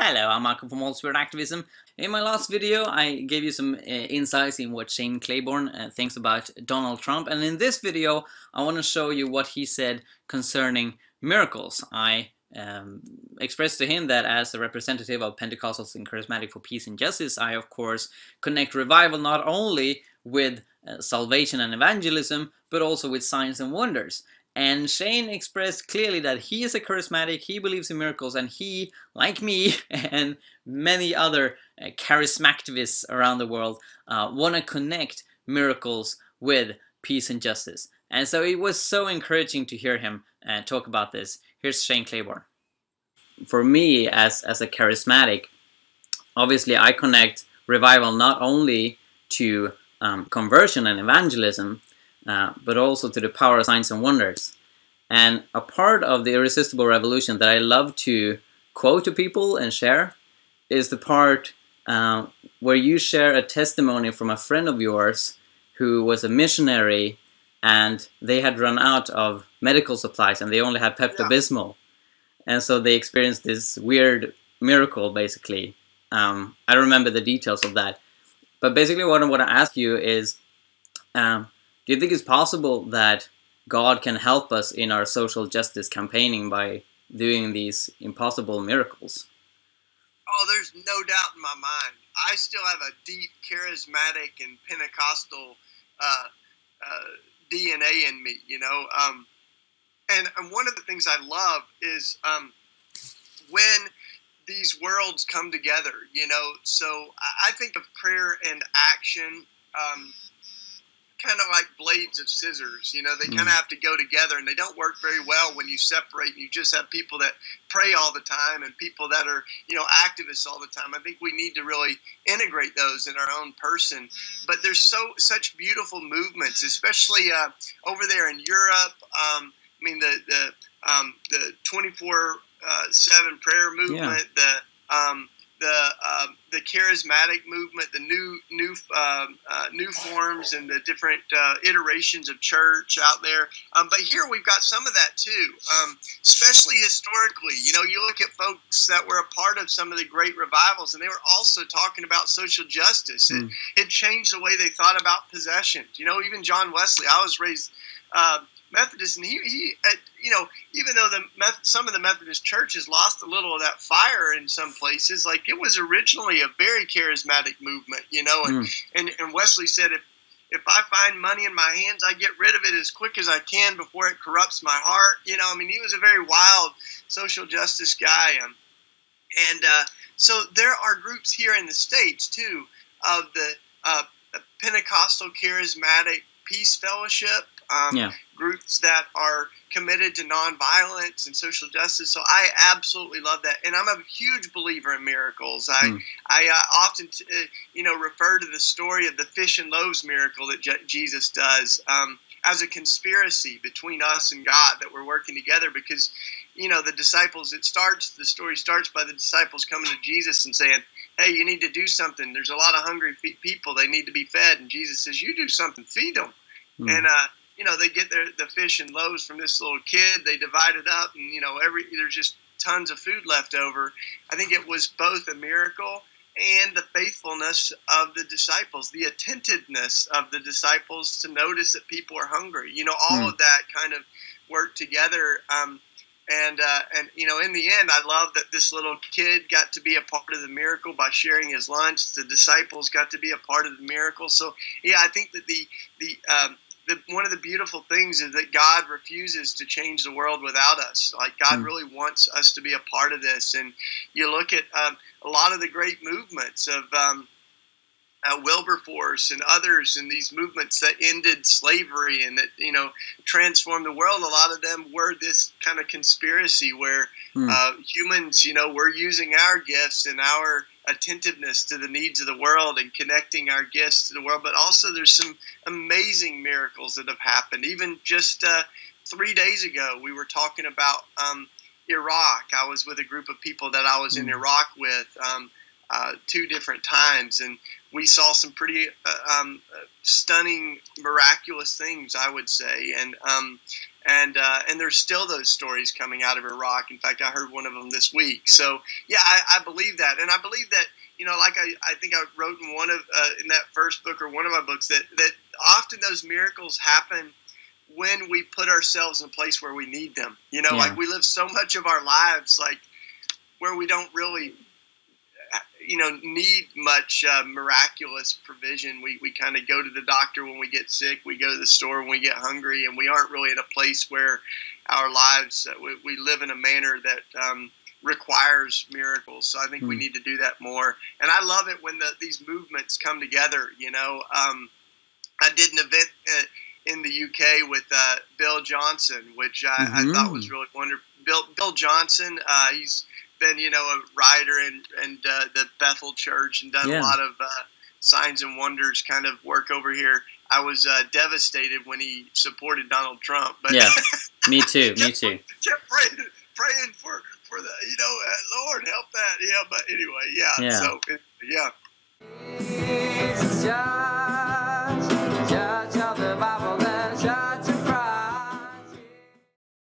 Hello, I'm Michael from Charismactivism. In my last video, I gave you some insights in what Shane Claiborne thinks about Donald Trump, and in this video, I want to show you what he said concerning miracles. I expressed to him that as a representative of Pentecostals and Charismatic for Peace and Justice, I of course connect revival not only with salvation and evangelism, but also with signs and wonders. And Shane expressed clearly that he is a charismatic, he believes in miracles, and he, like me and many other charismactivists around the world, want to connect miracles with peace and justice. And so it was so encouraging to hear him talk about this. Here's Shane Claiborne. For me, as a charismatic, obviously I connect revival not only to conversion and evangelism, but also to the power of signs and wonders. And a part of the irresistible revolution that I love to quote to people and share is the part where you share a testimony from a friend of yours who was a missionary and they had run out of medical supplies and they only had Pepto-Bismol. And so they experienced this weird miracle, basically. I don't remember the details of that. But basically what I want to ask you is, do you think it's possible that God can help us in our social justice campaigning by doing these impossible miracles? Oh, there's no doubt in my mind. I still have a deep charismatic and Pentecostal DNA in me, you know. And one of the things I love is when these worlds come together, you know. So I think of prayer and action kind of like blades of scissors, you know. They kind of have to go together, and they don't work very well when you separate and you just have people that pray all the time and people that are, you know, activists all the time. I think we need to really integrate those in our own person. But there's such beautiful movements, especially over there in Europe. I mean, the 24/7 prayer movement, the charismatic movement, the new forms and the different iterations of church out there. But here we've got some of that too, especially historically. You know, you look at folks that were a part of some of the great revivals, and they were also talking about social justice. It changed the way they thought about possessions. You know, even John Wesley. I was raised Methodist, and he you know, even though some of the Methodist churches lost a little of that fire in some places, like it was originally a very charismatic movement, you know, and Wesley said, if I find money in my hands, I get rid of it as quick as I can before it corrupts my heart. You know, I mean, he was a very wild social justice guy, and so there are groups here in the States too of the Pentecostal charismatic peace fellowship. Groups that are committed to nonviolence and social justice. So I absolutely love that, and I'm a huge believer in miracles. I often you know, refer to the story of the fish and loaves miracle that Jesus does as a conspiracy between us and God, that we're working together, because, you know, the disciples, the story starts by the disciples coming to Jesus and saying, hey, you need to do something. There's a lot of hungry people. They need to be fed. And Jesus says, you do something, feed them. And you know, they get the fish and loaves from this little kid. They divide it up, and, you know, there's just tons of food left over. I think it was both a miracle and the faithfulness of the disciples, the attentiveness of the disciples to notice that people are hungry. You know, all of that kind of worked together. And you know, in the end, I love that this little kid got to be a part of the miracle by sharing his lunch. The disciples got to be a part of the miracle. So yeah, I think that one of the beautiful things is that God refuses to change the world without us. Like, God really wants us to be a part of this. And you look at a lot of the great movements of Wilberforce and others, and these movements that ended slavery and that, you know, transformed the world. A lot of them were this kind of conspiracy where humans, you know, we're using our gifts and our attentiveness to the needs of the world and connecting our gifts to the world. But also there's some amazing miracles that have happened. Even just 3 days ago, we were talking about Iraq. I was with a group of people that I was in Iraq with 2 different times, and we saw some pretty stunning, miraculous things, I would say. and there's still those stories coming out of Iraq. In fact, I heard one of them this week. So yeah, I believe that, and I believe that, you know, like I think I wrote in one of in that first book or one of my books that often those miracles happen when we put ourselves in a place where we need them. You know, like we live so much of our lives like where we don't really, you know, need much miraculous provision. We kind of go to the doctor when we get sick. We go to the store when we get hungry, and we aren't really in a place where our lives, we live in a manner that requires miracles. So I think we need to do that more. And I love it when these movements come together. You know, I did an event in the UK with Bill Johnson, which I thought was really wonderful. Bill Johnson, he's been, you know, a writer in the Bethel Church and done a lot of signs and wonders kind of work over here. I was devastated when he supported Donald Trump. But yeah, me too. Me too. Kept praying for the, you know, Lord help that. Yeah, but anyway, yeah. So yeah.